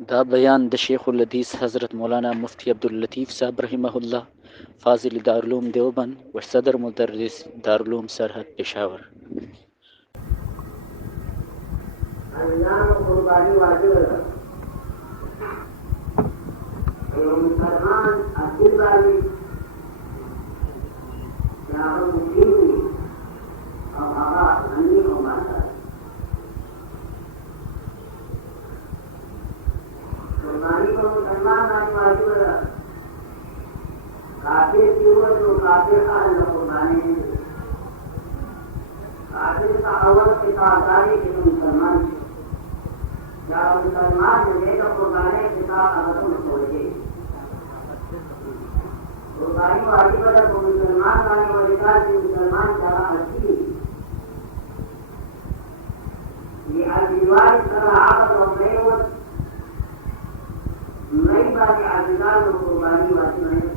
दा बयान द शेखुल हदीस हज़रत मौलाना मुफ्ती अब्दुल लतीफ़ साहब रहिमहुल्लाह फ़ाज़िल दारुल देवबंद व सदर मुदर्रिस दारुल सरहद पेशावर। कुर्बानी वाजिब है। मुसलमान अकील वाली या मुस्लिम और हवा अन्य को मानता है। कुर्बानी को मुसलमान आने वाजिब है। काफिर की हो तो काफिर का अल्लाह कुर्बानी नहीं दे। काफिर का अवल के साथ कि मुसलमान या मुसलमान मिलेगा कुर्बानी के साथ अवल छोड़े। कुर्बानी वाली वजह को मुसलमान लाने वाली बात की मुसलमान ज्यादा अच्छी ये अजीवार तरह आदत और नई बात अजीदार को कुर्बानी वाली नहीं।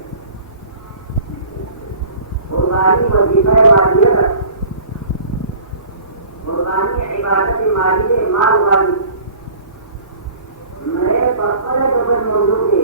कुर्बानी वजीफा वाली है। कुर्बानी इबादत माली है माल वाली नए पत्थर जबल मौजूद है।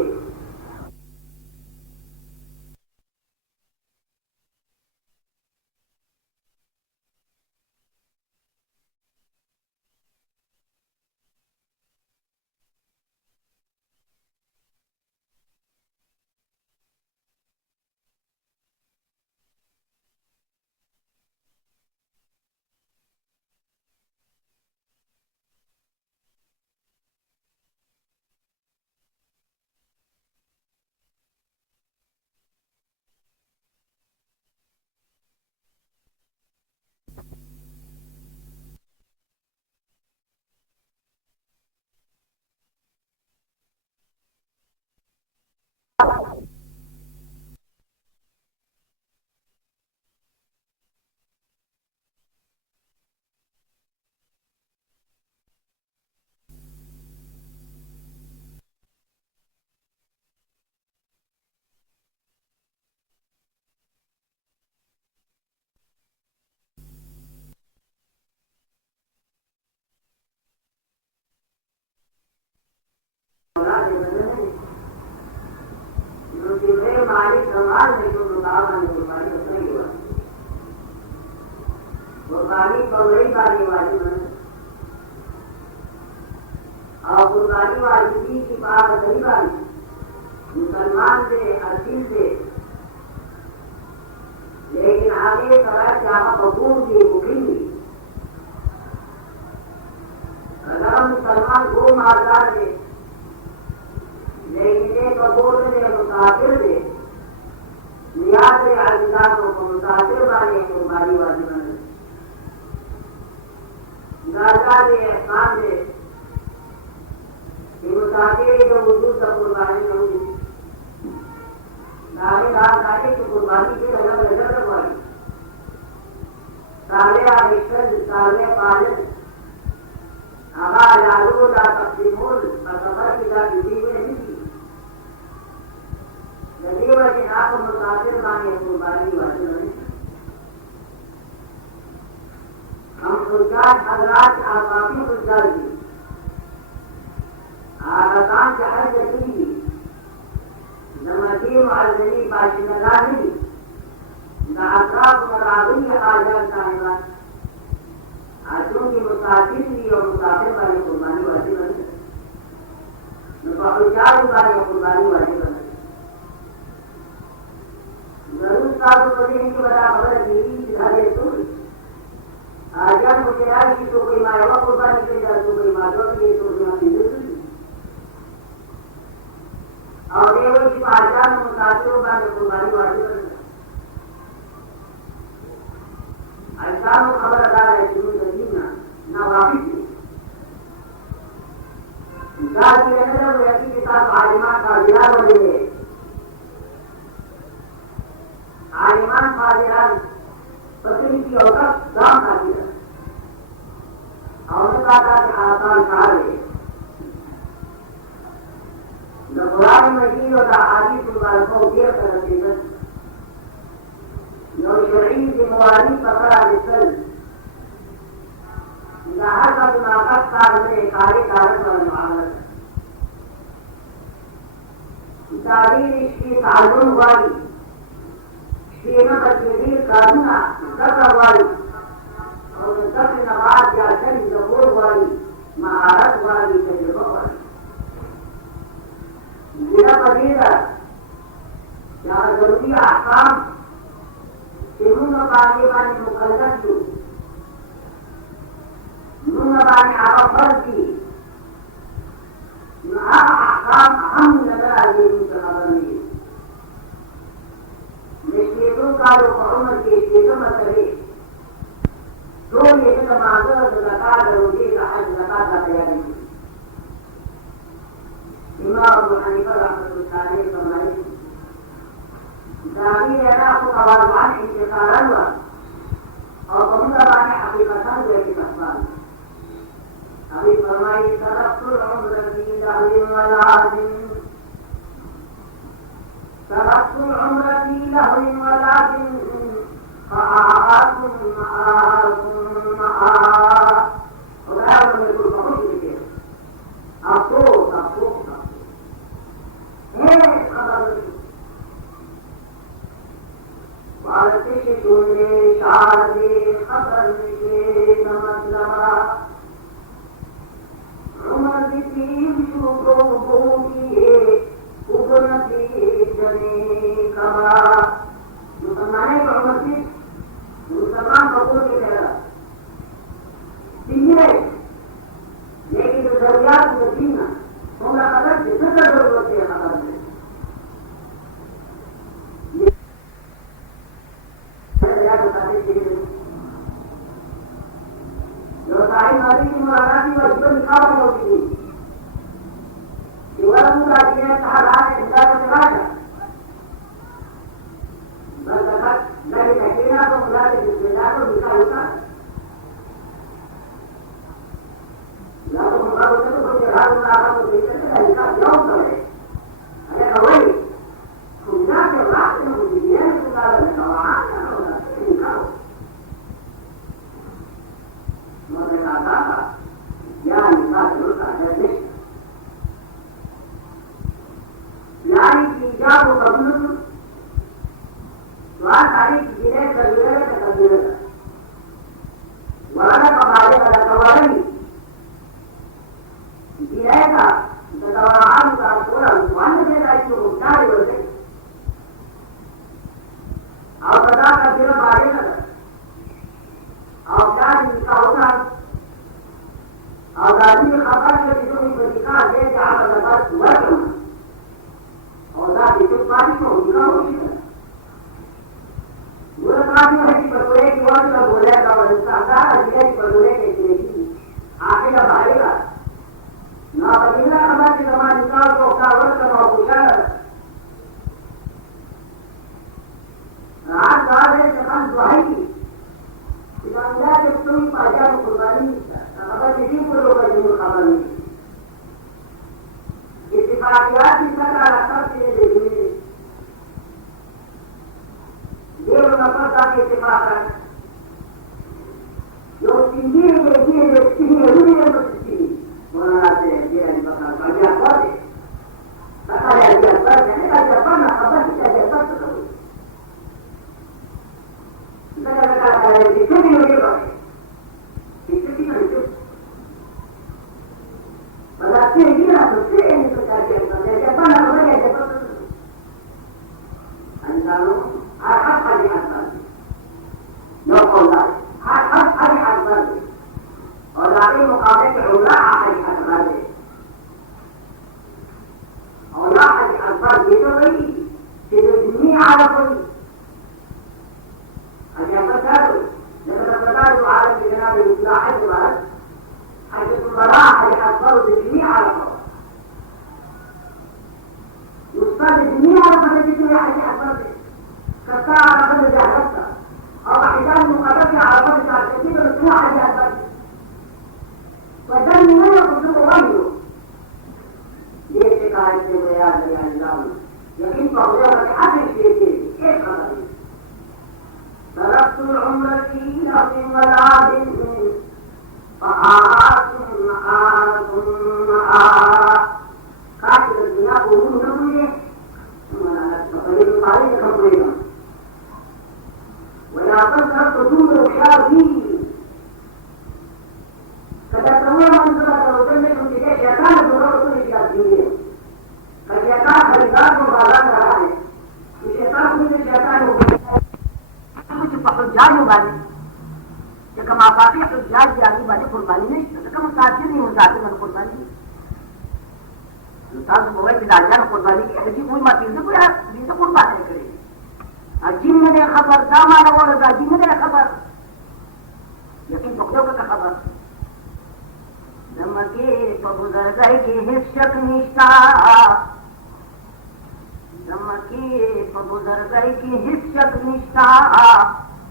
मालिक समाज में जो मुकाबला कुर्बानी उसने हुआ कुर्बानी पगड़ी वाली वाली और कुर्बानी वाली की बात सही वाली मुसलमान से असील से लेकिन आगे सवाल क्या बकूर की मुकिम हुई। अगर हम मुसलमान को मारता थे लेकिन एक बकूर ने मुसाफिर थे नियाज अजीदारों को मुसाफिर वाले कुर्बानी वाली बने एहसान दे कि मुसाफिर जो वजूद का कुर्बानी होगी दावेदार दावे की कुर्बानी की अलग नजर रखवाई साले आविष्कर साले पालन आगा लालू दा तकसीमुल बसबर की दा किसी में नहीं थी नजीब के नाक मुसाफिर माने कुर्बानी वाली बने। हम सुल्तान हजरात आकाफी गुजार की आदतान चाहे जती नमकीम आजमी बाशिनगानी नाअत्राफ मराबी आजाद साहिबा आजों की मुसाफिर भी और मुसाफिर वाली कुर्बानी वाली बने मुसाफिर वाली कुर्बानी वाली बने। जरूर साहब बने की बड़ा खबर दीदी सिखाए तो आजाद मुझे आज की तो कोई मारवा कुर्बानी के लिए तो कोई मारवा के लिए तो कोई और देवर की आजाद मुसाफिरों का कुर्बानी वाली अल्लाह को खबर अदा है कि मुझे ना वापिस जाति रहने व्यक्ति के साथ आलिमान का जिला बने आलिमान फाजिरान पत्नी की औरत दाम का दिया औरत का आसान कार्य कुरान मजीद और अहादीस कुरान को देर करते हैं जो शरई जिम्मेवारी पकड़ा निकल जहाँ का मुनाफत कार में कार्य कारण पर मामला तारीर इसकी ताल्लुम वाली सीमा तस्वीर कानूना दर वाली और दर नवाज या जन जबोर वाली महारत वाली तजुर्बा वाली मेरा पदीदा या जरूरी आकाम सिमुना पाने वाली मुकल्लफ जो मुना पाने आवाज़ की ना आकाम हम नजर आए मुतनाबी निश्चितों का लोगों के चेतन मसले दो ये समाज ज़कात रोज़े का हज ज़कात का तैयारी इमाम अबू हनीफा रहमतुल्लाह अलैहि फरमाए दावी ऐसा को कवालवान इंतकाल हुआ और कमुदाबाने हकीकतन हुए कि तस्बान अभी फरमाई तरफ़ुल उम्र की लहवी वलादिन तरफ़ुल उम्र की लहवी वलादिन आकुम खुदा ने कुछ बहुत लिखे अफसोस भारतीय शून्य शादी खबर के नमस्लमा उमर की शुभो भूमिए उबनती जने कबा मुसलमान को उमर की मुसलमान कबूल नहीं करेगा ठीक है लेकिन जो जरूरियात को जीना उनका कदर जितना जरूरत है खबर में व्यवसाय नारी की मुरादाती व जीवन निकाल होती है केवल मुद्दा दिया कहा रात इंदा को चला जा नहीं कहना तो मुद्दा के जिम्मेदार को निकाल होता या तो मुद्दा होता तो कोई जगह मुद्दा को देखकर के निकाल क्यों करे अरे वही मुद्दा के रात में मुझे ये मुद्दा निकाल निकाल मैंने कहा था या निकाल जरूर का है यानी कि जब वो कबूल वहाँ सारी चीजें कबूल का कबूल वहाँ का बारे वाला कवाल नहीं जिले का दवाआन का पूरा वन में का जो उठाए होते और पता का फिर बारे का और क्या इनका होता और आदमी खबर के जो भी बदिका दे जहाँ लगा हुआ और दादी तो पानी को उनका होती है वो काफी है कि बतौरे की बात का बोले का बंदा का जिले की बतौरे के जिले आगे का भाईगा ना बदलना खबर के जमाने निकाल को का वर्ष का पूछा आज बात है जहां दुआई की इमानदार के तुम पाजा कुर्बानी खबर किसी को लोग नहीं खबर नहीं इत्तिफाकियात की सरकार असर से देखिए ये नफरत का इत्तिफाक है जो सिंधी देखिए जो सिंधी अभी नहीं बचती बोलना से ये बता बढ़िया कर दे बता दिया कर देने का जापान खबर की चाहिए सब तो किसी भी नहीं बात किसी भी नहीं बताते हैं कि ना तो से नहीं पता क्या करते हैं जापान खबर है जापान अंदाज़ों हर पानी आता है नो कोला हर पानी आता है और आगे मुकाबले के उल्ला आखिरी आता है और आखिरी आता ये तो नहीं कि जो दुनिया आ रही अभी आप बता दो जब बता दो आगे के जनाब इस्लाह के बाद आगे तो बड़ा है अकबर दुनिया आ रहा उसका दुनिया आ रहा है जिसमें आगे अकबर करता आ रहा है जागता और आगे मुकद्दर के आरंभ में जाते थे तो क्यों आगे अकबर वजन नहीं है कुछ तो वही ये शिकायत से बयान दिया अल्लाह यकीन पहुंचा कि आखिर के एक खबर तरफ़ुल उम्र की लहवी वलादिन काश दुनिया को न भूले शैतान को बाधा कर रहा है, शैतान को शैतान हो कुछ हुज्जाज वाले कम आफाकी हुज्जाज की आगे वाले कुर्बानी नहीं कम मुसाफिर नहीं मुसाफिर में कुर्बानी मुसाफिर मोबाइल बिलाजान कुर्बानी की ऐसी कोई माफी से कोई जिनसे कुर्बानी करेगी जिन में खबर दामाना वो रजा जिन में खबर यकीन टुकड़ों का खबर नमके तो गुजर गए कि हिस्सक निष्ठा नमके तो गुजर गए कि हिस्सक निष्ठा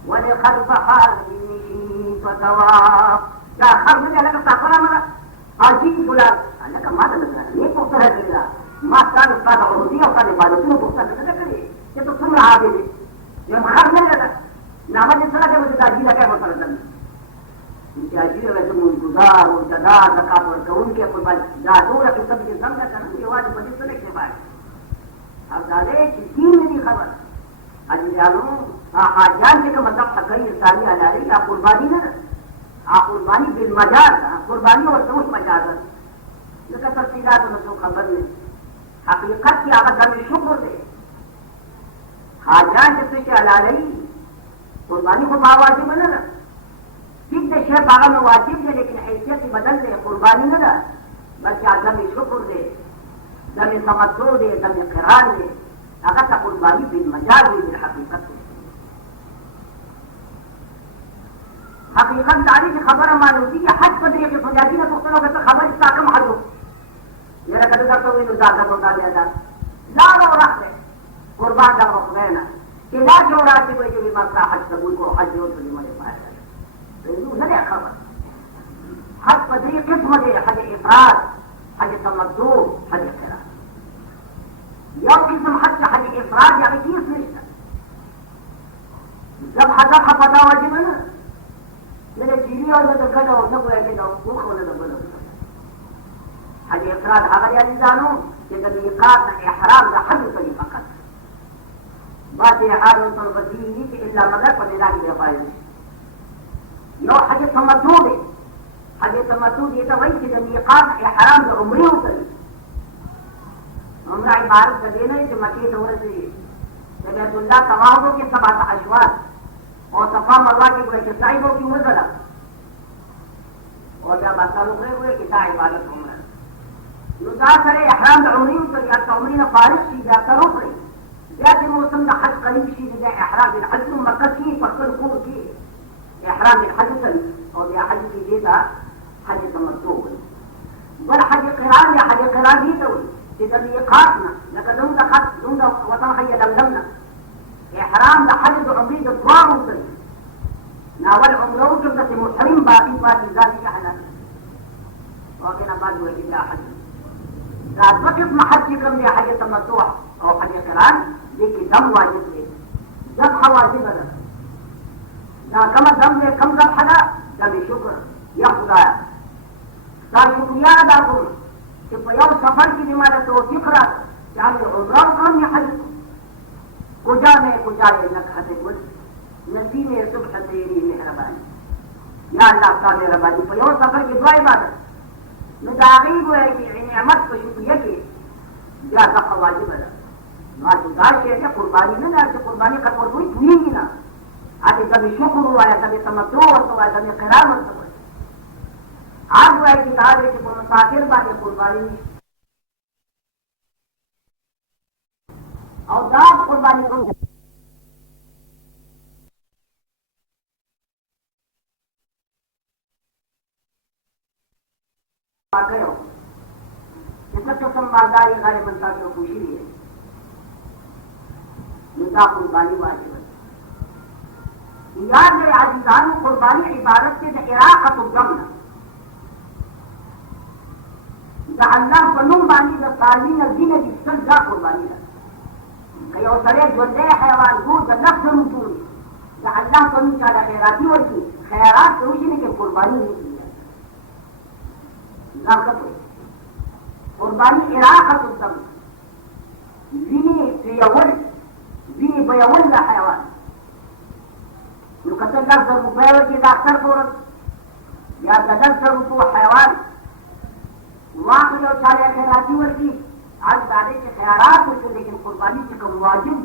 वले खल्फ हालिनी फतवा क्या खल्फ में अलग सफरा मना आजी बुला अलग माता लगा ये पुत्र है तेरा माता का होती है उसका बात तुम पुत्र लगा करे ये तो सुन रहा है ये खल्फ में लगा नाम ने सुना कि मुझे दादी लगा है मतलब उनके आजीर वैसे गुजार और जदा जकात और उनके कुर्बानी जादू रखे सब के समझा करना ये वाद बड़ी सुने के बाद अब दादे तीन में भी खबर आज जानो आजान से का मतलब सकई इंसानी आ रही आप कुर्बानी ना आप कुर्बानी बिल मजाज कुर्बानी और सोच मजाज लेकिन तफसीलात में तो खबर नहीं हकीकत की आवाज में शुक्र दे आजान से आ रही कुर्बानी को बावाजी बने ना सिद्ध शेख बागा में वाजिब है लेकिन हैसियत बदल दे कुर्बानी न ना बल्कि आदम शुक्र दे दम तमत्तो दे दम क़रार दे अगर का कुर्बानी बिल मजाज हुई बिल हकीकत हकीकत दारी की खबर मालूम थी कि हज पदरी के फजाजी ने पुख्तन हो गए तो खबर इसका कम हज हो मेरा कदर करते हुए नुजात होता लिया था लारो रख ले कुर्बान का हुक्म ना कि ला जो रात को जो बीमार का हज कबूल को हज हो तो मरे पाए नहीं खबर हज पदरी किस्म दे हज इफराद हज तमद्दु हज क़रार यह किस्म हज इफराद यानी 30 निष्ठा जब हज का पता वाजिब है ना मेरे जीवी और मैं देखा जाओ न कोई ना भूख होने तो बोलो हज इफराद अगर यानी जानो कि जब इफराद ना इहराम का हज तो फकत बात इहराम तो बदली कि इल्ला मगर पदेला की बेफायदा यो हज तमद्दु है हज तमद्दु ये तो वही कि जब इक़ाम इहराम में उम्रे उतरी उम्रा इबारत का देना है जो मक्के दौर से जब अब्दुल्लाह तवाफ़ों के सबात अशवात और सफा मरवा के हुए कि साहिबों की उम्र गला और जब असर उमरे हुए कि सा इबादत उम्र युदा करे इहराम में उम्री उतरी या उम्री ने फारिश की या असर उतरी जैसे मौसम का हज करीब की जगह इहराम बिल हज मक्का की फसल को की इहराम बिल और या हज की जेदा हज तमत्तु बल हज क़रार या हज क़रार ही तो कि जब ये खासना लकदम का खास दूंगा वतन है लमलमना इहराम ला हज उम्री जो दुआ उतरी नावल उम्रों के बस मुहरिम बाकी बाकी जाती का हालत और के ना बाद हुए कि हज रात वक्त में हज की कम या हज तमत्तु और हज क़रार लेकिन दम वाजिब है जब वाजिब है ना कम दम में कम दम हदा दम शुक्र या खुदा ता शुक्रिया अदा करो कि पयाव सफर की दिमाग तो फिक्रा यानी उम्रा काम या हज कुजा में कुजा ले नखते गुल नसी में सुबह तेरी मेहरबानी या अल्लाह का मेहरबानी पयाव सफर की दुआ इबादत मुदागी को है कि नेमत को शुक्रिया की या का वाजिब है ना जुदार के कुर्बानी में ना कुर्बानी का कोई हुई ना आगे कभी शुक्र हुआ है कभी तमत्तु हुआ है कभी क़रार हुआ है आज हुआ है कि कहा कि मुसाफिर बाकी कुर्बानी और दाद कुर्बानी को इसमें तो संवादारी गाले बनता तो खुशी है निकाह कुर्बानी वाजिब है याद है आजीजान कुर्बानी इबारत से इराक़त उद्दम अल्लाह बनूं बानी न साली न दिन की सजा कुर्बानी है कयो सरे जोले हैवान को जन्नत जरूर पूरी अल्लाह बनूं चाला खैराती और की खैरात रोशनी के कुर्बानी नहीं की है लाकत कुर्बानी इराक़त उद्दम ज़िनी बयवल ला हैवान يقتل لفظ المبالغ إذا اخترت या तदस्तर को हैवान वाक़ जो चाले खैराती वर्दी आज दादे के ख्यालात होते लेकिन कुर्बानी से कम वाजिब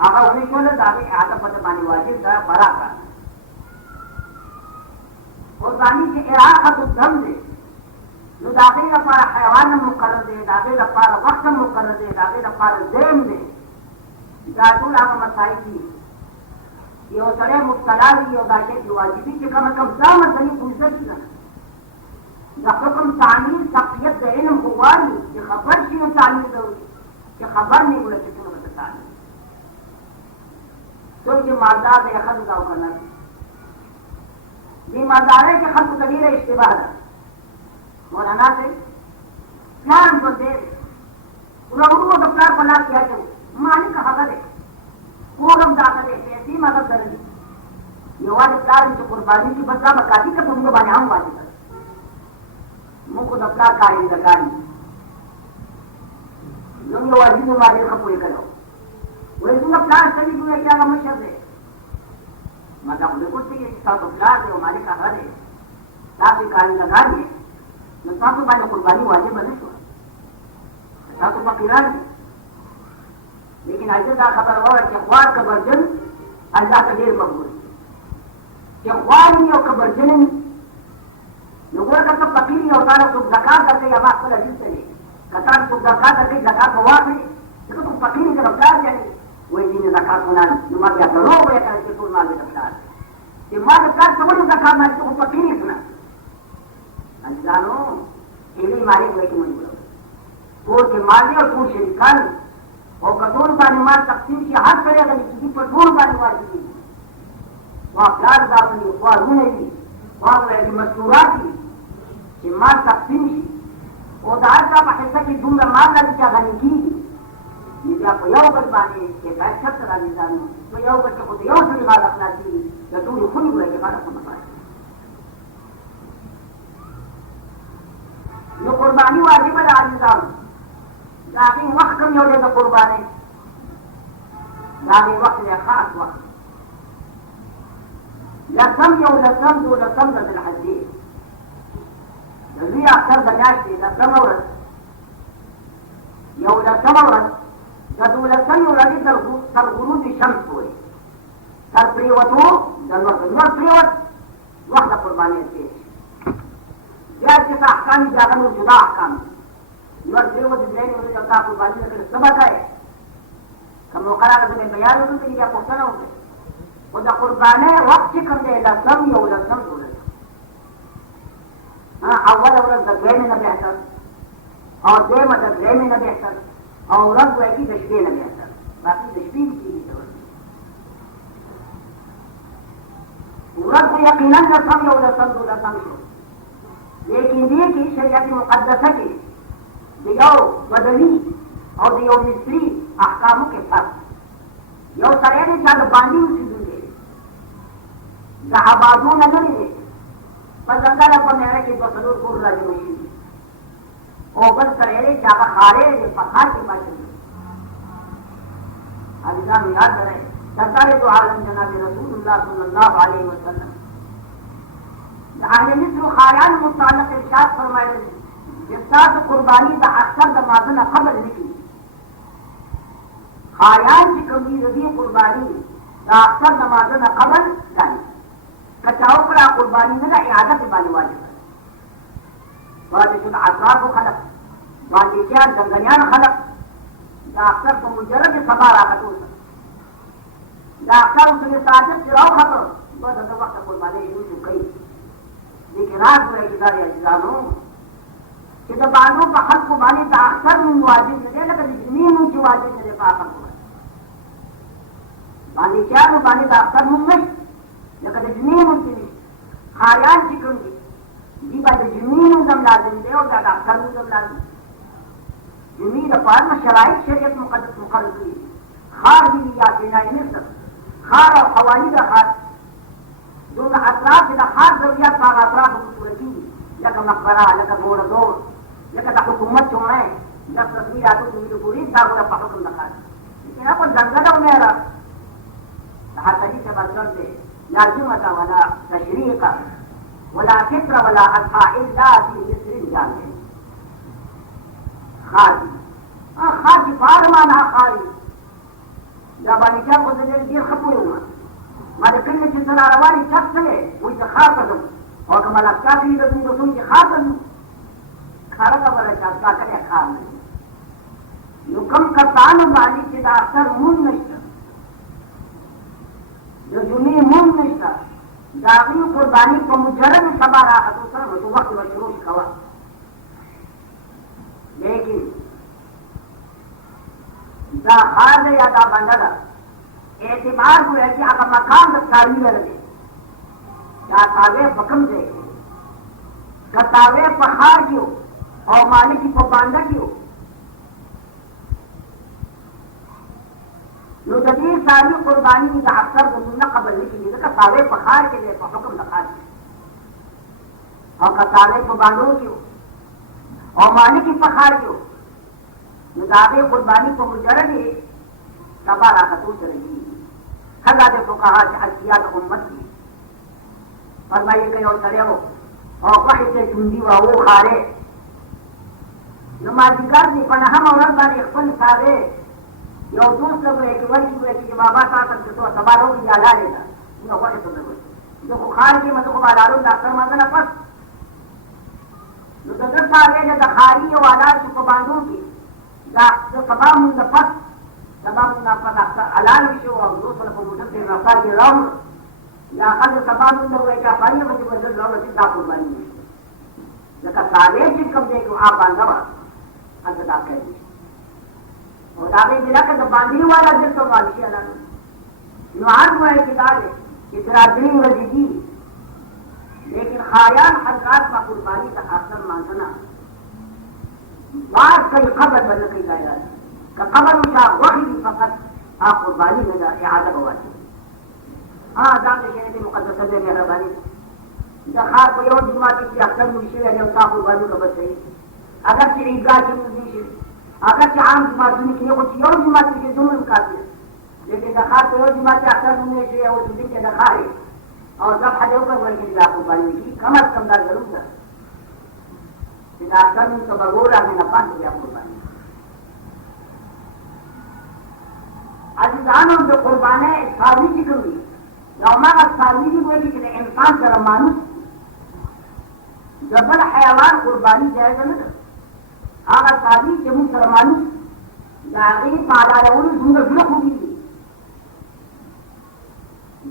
आगा उन्हें क्यों दादे आता पता पानी वाजिब था बड़ा का कुर्बानी के इराक़ा तो दम दे जो दादे का पारा हैवान मुकर्रर दे दादे का पारा वक्त मुकर्रर दे दादे का पारा देम दे जादू आगा मसाई की ये सड़े मुब्तला भी ये दाशे की वाजिबी के कम दाम सही पूछते थी ना हुक्म तालीम शख्सियत इल्म हुआरी कि खबर की तालीम जरूरी कि खबर नहीं बोले किसी को बता तालीम तो ये मालदार है खल दाव करना ये मालदार है कि खल तदीर इश्तिबाह मौलाना से प्लान को दे उन्होंने तो प्लान बना किया जो मालिक का खबर है कोरम दाखिल है ऐसी मदद करेगी ये वाले प्लान जो कुर्बानी की बदला बकाती का तुमको बनाऊं वाली मुझको दफला कायम लगानी लोग वाजिब मारे का पूरे करो वैसे ना प्लान सही हुए क्या हम शर्त है मतलब बिल्कुल सही है साथ प्लान है हमारे का हर है साथ कायम लगा दिए तो साथ में कुर्बानी वाजिब बने तो साथ फकीरान है लेकिन ऐसे का खबर हुआ कि ख्वार का वर्जन अल्लाह का ढेर मकबूल कि ख्वार नहीं और का वर्जन लोगों का तो फकीर नहीं होता है तो ज़कात करके या बात पर अजीब चले कतार तो ज़कात करके ज़कात हुआ है देखो तुम फकीर की रफ्तार जाए वही दिन ज़कात होना नुमा क्या करो वो क्या करके तुम माल रफ्तार ये माल रफ्तार समझो ज़कात मारे तो फकीर ही सुना जानो इन्हीं मारे हुए की मुझे कोर के मारने और कोर से निकाल और कटोर का निमाज तकसीम की हाथ करेगा किसी कटोर का निमाज की वहाँ प्यार दाखिली वहाँ रू नहीं वहाँ तो मशहूरा थी कि माल तकसीम थी और दार का पैसा की दूर माल लगी क्या गनी की ये क्या कोई और कर पाने के बैठ कर चला नहीं जाने तो यह करके खुद यह से निकाल रखना चाहिए या दूर खुद ही हुए के बाद समझ पाए जो कुर्बानी वाजिब है आजिज़ान लाकिन वक्त कम हो जाए तो कुर्बानी लाकिन वक्त में खास वक्त लसम यो लसम दो लसम का दिल हजी जल्दी अक्सर दनियाश दे लसम औरत यो लसम औरत जदू लसम यो लगी सर गुरु की शम्स हुए सर प्रियवतों जनवर प्रियवत वक्त कुर्बानी से जैसे अहकाम जागन और जुदा अहकाम नवर प्रियवत देने वाले चलता कुर्बानी लेकर सबक है कम मुकरा करने बयान होते हैं या पुख्ता होते उदा कुर्बाने वक्त कम दे लसम यो लसम दो हाँ अव्वल औरत दर्जे में न बेहतर और दे मदद दे में न बेहतर और औरत को ऐसी दशबे न बेहतर बाकी दशबी की चीज जरूरत औरत को यकीनन लसम यो लसम दो लसम लेकिन ये की शरीयत मुक़द्दसा की दियो मदनी और दियो मिस्री अहकामों के साथ यो सरेने चाल बांधी उसी दूसरे जहाबाजों न करे बस अंदर अपन मेरे के बसरूर को राजी मशीन और बस सरेने चाबा खारे ये पखार के बात है अल्लाह याद करे सरकार तो आलम जनाब रसूलुल्लाह सल्लल्लाहु अलैहि वसल्लम अहले मिस्र खायान मुताल्लिक़ इरशाद फरमाए जिसका कुर्बानी का अक्सर दमादन खबर लिखी खायान की कमी रदी कुर्बानी का अक्सर दमादन खबर जानी कचाओ पर कुर्बानी में ना इआदत बानी वाजिब है बात शुद्ध अतराफ को खलक बाकी क्या जंगलियान खलक या अक्सर तो मुजरद सबार आकत हो या अक्सर उसने साजिद सिराव खबर बस हर वक्त कुर्बानी यूं कही लेकिन रात में इधर जानो कि जब बालों का हक को बानी का अक्सर में वाजिब मिले लेकिन जमीन ऊंची वाजिब मिले पापा को बानी क्या में बानी का अक्सर मुंबई लेकिन जमीन ऊंची नहीं खायान चिकन की जी बात जमीन उदम लाजिम दे और ज्यादा अक्सर उदम लाजिम जमीन पर में शराइत शरीयत मुकद्दस मुकर्रर की खार भी या बिनाई मिस्र खार और हवाई का खार जो अतराफ का खास जरूरियात का अतराफ खूबसूरती या का मकबरा या का घोड़ दौड़ या का हुकूमत चुनाए या तस्वीर आतो तुम्हें पूरी दागुला पहुंच रखा लेकिन यहाँ पर जंगलों में हर तरीके से बदल दे लाजिमता वाला तशरीह का वाला फिक्र वाला अथा इल्ला फी मिस्र जाने खास خاص فارمان خالي دا باندې چا خو دې ډیر خپوي ما د کله چې سره رواني شخص ته وي ته خاطر او کومه لاسکاتي د دې دوی چې خاطر خارا کا بڑا چاہتا کرے خان نو کم کسانو باندې چې دا اثر مون نشته د جمعې مون نشته دا غي قرباني په مجرد سبا راحت سره نو وخت ورشروع کوا لیکن دا خار یا دا بندل اعتبار کو ہے کہ هغه مکان د کاری لري دا تاوی حکم دی کتاوی په خار کې او مالکی په باندې کې نو د دې ساری قرباني د اکثر د نه قبل نشي ځکه تاوی په خار کې دی په حکم د خار او کتاوی په باندې کې او مالکی په خار کې نو دا به قرباني په مجرد سبا راحتو سره دي خدا دې فقها چې حجیات امت دي فرمایي کوي او سره او وحي ته چوندي واو خاره نو ما ذکر دي په نه هم ورځ باندې خپل ساده یو دوست له یو ورکی وې چې بابا تاسو ته سبا راوړي یا لاله دا نو وحي ته وې نو خو خار کې مته کو بارالو ډاکټر مانه نه پس نو دغه ساده د خاري او علاج په باندې کې دا سبا مونږ د پس سبا مونږ نه پس حلال شو او دوست له په موټر کې راځي راو یا خلک سبا مونږ وې چې پایې باندې بدل راو چې دا قرباني لکه ساده چې کوم دې کو آپ باندې ادا کوي او دا به لکه د باندې والا د څه والی نه نو هر وای چې دا چې درادري ورځي دي لیکن خایان حرکات په قرباني ته اصل مانځنه بعد کوي قبر بل کوي لایا که قبر وشا وحي فقط قرباني نه اعاده بواجب دا شی مقدسه دې مهرباني دا خار په یو جماعت کې اکثر مشي یا تاسو قرباني کوي شي اگر چې عیدګاه کې مونږ شي اگر چې عام جماعتونه کې یو جماعت کې دومره کافي لیکن دا خار په یو جماعت کې اکثر مونږ شي او دې کې دا خاري او ځکه حاجو په ورته دا قرباني کی کم از کم دا ضرور ده چې دا څنګه څه وګورا نه پاتې یا قرباني عزیزانو د قربانه ثابت کوي نو ما ثابت کوي چې انسان سره مانوس جبل حیوان قرباني جایز نه ده هغه ثابت چې موږ سره مانوس دا غي پالا ورو څنګه جوړ خوږي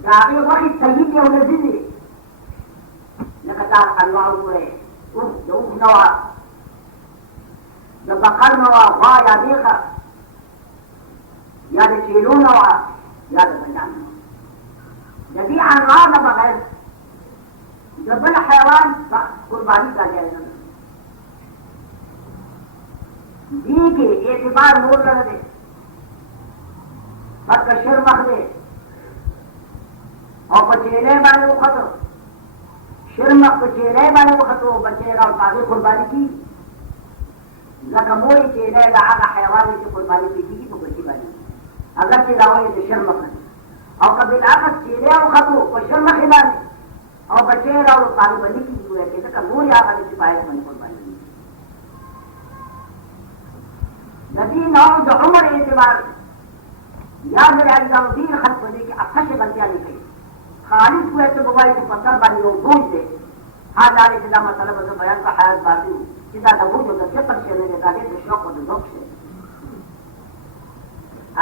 دا غي وحي طيب یو لذيذ لکه دا انواع وره او یو نوع د بقر نوع غوا یا بیخه یا د چیلو نوع یا د بنجان نوع د دې انواع نه بغیر د بل حیوان قرباني کا جایز نه دي کې اعتبار نور نه ده پکې شرمخ ده او په چیلې باندې وخته شرمخ په چیلې باندې وخته بچي راو تاغي قرباني کی لکه موي چیلې دا هغه حیوان چې قرباني کیږي په بچي باندې اگر چې راوي د شرمخ او قبل هغه چیلې وخته په شرمخ باندې او بچي راو تاغي باندې کیږي چې موي هغه چې پایښت باندې قرباني ندی نو د عمر اعتبار یاد لري دا دین خلق دې کې اخښه غلطیاں نه کوي خالص کوه ته بوای ته پتر باندې یو بوج دی حاضر دې دا مسله به بیان کا حیات باندې چې دا د بوج د فکر شي نه دا دې شوق او د ذوق شي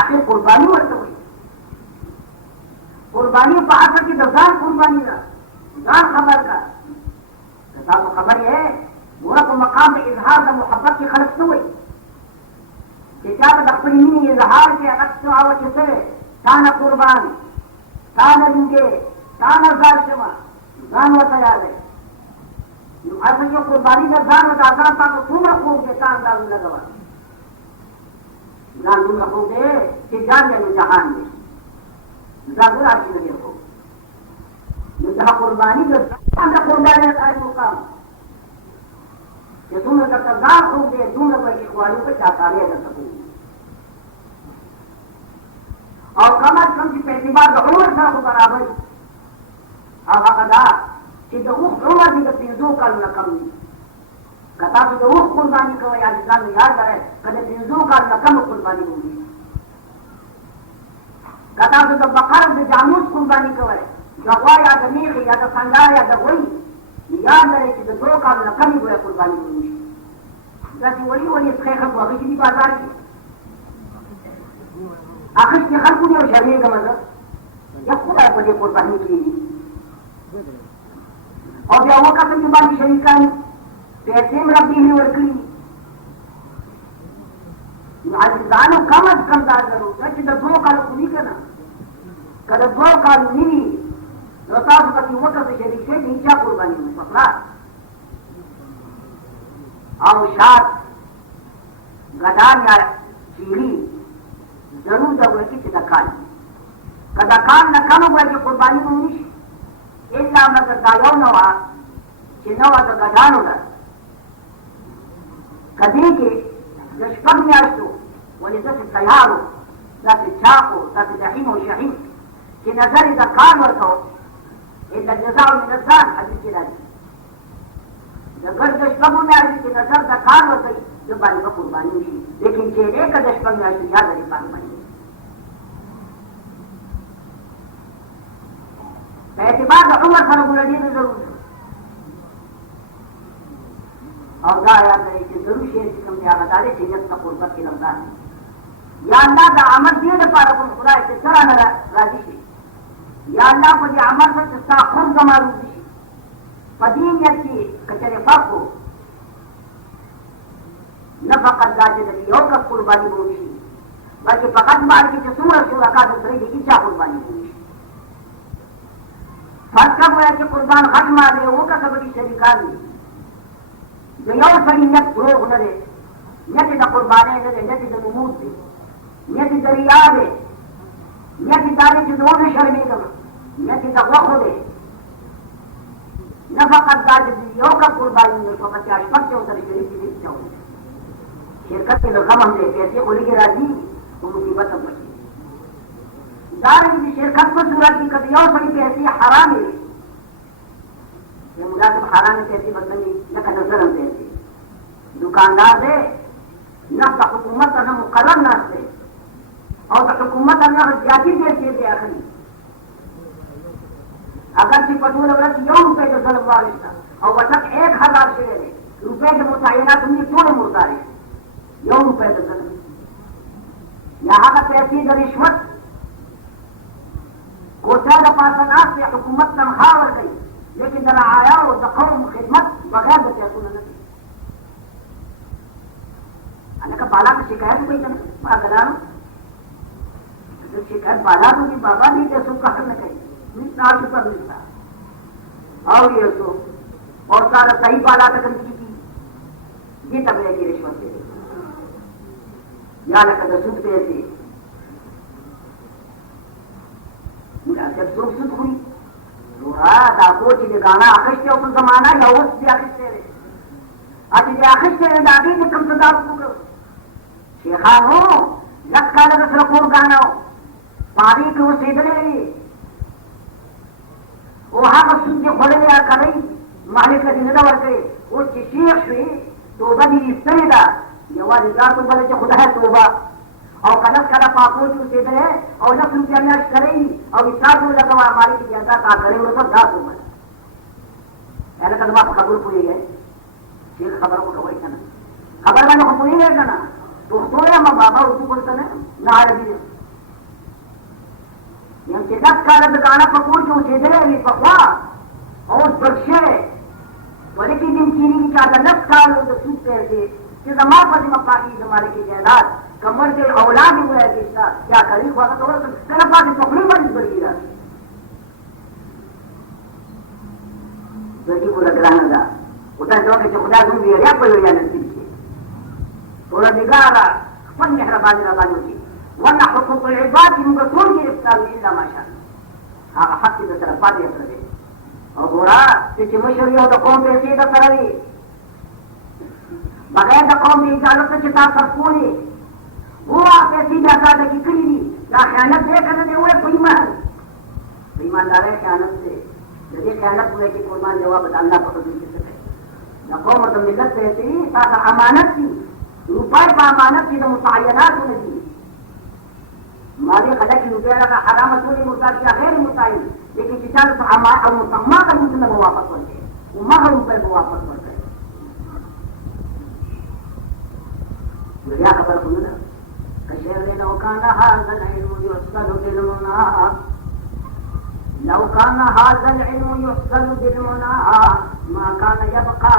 اخر قرباني ورته وي قرباني په اصل کې د ځان قرباني ده ځان خبر کا تاسو خبر یې ورته مقام اظهار د محبت کې خلق شوی چې چا د خپل مینې اظهار کې هغه څه او چې څه ځان قربان ځان دې ځان ځان شمه ځان وته یاده نو اته یو قرباني د ځان د ځان تاسو څومره خوږ دي ځان دا لګوا ځان دومره خوږ دي چې ځان دې جهان دې ځان راځي دې کو نو دا قرباني د ځان د قرباني د مقام چې څومره د ځان خوږ دي څومره په اخوالو په چاکاري ده او کم از کم چې په اعتبار د عمر سره خو برابر او هغه دا چې د اوښ عمر دې د 5 کالو نه کم وي कथा तो उस कुर्बानी को या जिसान याद है कदे बिंदु का नकम कुर्बानी होगी कथा तो बकर से जामूस कुर्बानी को है जगवा या जमीन या तो संगा या जगोई याद रहे कि दो का नकम हुआ कुर्बानी होगी जैसे वही इसके खब अभी की बाजार की आखिर के खल को नहीं शरीर का मतलब या खुदा को ये कुर्बानी की और या वो का कुर्बानी शरीर का पैसे में रबी नहीं वर्कली आजिजानो कम अज कम दार करो जैसे दो काल खुली के ना कद दो काल नहीं रोतास पति वो का शरीर से नीचा कुर्बानी में पकड़ा और शाद गदान या चीली जरूर जब की चिदकान कदकान न कम हुआ कि कुर्बानी में उनिश एक नाम न दायो नवा चिन्नवा तो गदान होना कभी के जश्पन याशो वली दस तैयारो दस चाको दस जहीम शहीम कि नजर इधर कान वर्को इधर जजाओ में नजान हदी की राजी जगर जश्पन में आजी कि नजर द कान वर्को जो बाली का कुर्बानी हुई लेकिन चेहरे का जश्पन में आजी याद रही पानी बनी एतबार उमर फरगुलजी में जरूर और याद रहे कि जरूर शेर की कम बता दे सीजत का कुर्बत की रमजान या अल्लाह का अमल दिए दे पारा को खुदा से सरा न राजी से या अल्लाह को ये अमल से सा खुद कमाल दी पदीन यति कचरे फाको न फकत जाजे नबी और का कुर्बानी बोली बल्कि फकत मार की सूर सूर का दूसरे की इच्छा कुर्बानी बोली फर्क कब है कि कुर्बान खत मारे वो का कबड्डी शरीकान जो सड़ी नत प्रो हुनरे नत द कुर्बाने ने नत द नमूद नत दरिया दे नत दारे जो दोने शर्मी का नत द वखो दे न फकत दाज यो का कुर्बानी ने तो बच्चा स्पष्ट होता है शरीक की इच्छा होती शिरकत के लोग हम दे कैसे बोली के राजी उनकी बत बची दार की शिरकत को सूरत की कदियों सड़ी कैसी हराम है ये मुलाजिम हराम कैसी बदली न का नजर दे दुकानदार दे न तो हुकूमत न मुकर्रम न दे और तो हुकूमत न जाती दे आखिरी अगर सी पटूल अगर ₹9 जो जल्द वारिस और वटक 1000 शेर है रुपए के मुतायना तुमने क्यों नहीं मुर्दा है ₹9 जो जल्द यहाँ का पैसे जो रिश्वत कोटा का पासनाथ से हुकूमत तनख्वाह बढ़ गई लेकिन जरा आया और दखल खिदमत बगैर बचे सुन नहीं का बाला की शिकायत कोई करना शिकायत बाला तो भी बाबा नहीं दे सुख कर कहीं ₹4 मिलता और ये सो और सारा सही बाला तक की ये तबले की रिश्वत दे या न सूद पैसे जब सुख हुई दाखोची गाना आखिर अपन जमाना या उस भी आखिर आज ये आखिर दादी ने कम से दाद शेखानो लत काले का सरकोर गाना पानी के वो सेदले वहां का सुन के खोले या करे मालिक का दिन दवर करे वो शेख से तोबा दी इस्तेदा ये वाली जात को बोले खुदा है तोबा और कलक कला पाको जो सेदले और न सुन के अन्याय करे और इसाब में लगा हमारी की जनता का करे वो सब दास होगा यानी कदम आप खबर पूरी है शेख खबर को वही था ना खबर मैंने को पूरी है ना तो सोया मैं बाबा उसको बोलता ना ना अरबी ये चिदक काला दुकाना पकूर के उछेदले ये पकवा और बख्शे बोले कि दिन चीनी की चादर नफ्स काल तो सूट पैसे कि जमा पर मपाकी हमारे की जायदाद कमर के औलाद हुआ है किसका क्या खरीद हुआ तो तेरा पास पकड़ी बड़ी बड़ी रही बेटी को लग रहा था उधर जो कि खुदा दूं भी है कोई या नहीं थोड़ा निगारा अपन मेहरबानी रबानी होती वरना हुकूक इबाद की मुकसूर की गिरफ्तार इल्ला माशाअल्लाह हां हक की तरफ बातें कर दे और गोरा कि मशरियों तो कौन पैसे का करवी बगैर तो कौन की इजाजत से किताब सब पूरी वो आप ऐसी जाता है कि कहीं या खयानत दे करने हुए ईमानदार है खयानत से यदि खयानत हुए कि कुर्बान जवाब अल्लाह पकड़ नहीं सकते न कौम तो मिलत कहती ताकि अमानत की रुपये पर अमानत की तो मुतयनात होगी माली खड़ा की रुपया का हराम असली मुद्दा किया गैर मुतायन लेकिन किसान तो और मुसम्मा का मुद्दा में वापस बढ़ गए उम्मा का रुपये को वापस बढ़ गए क्या खबर सुनो ना कशेर लौ काना हाज़ल इल्मु युहसनु बिल मुना लौ काना हाज़ल इल्मु युहसनु बिल मुना मा काना यबका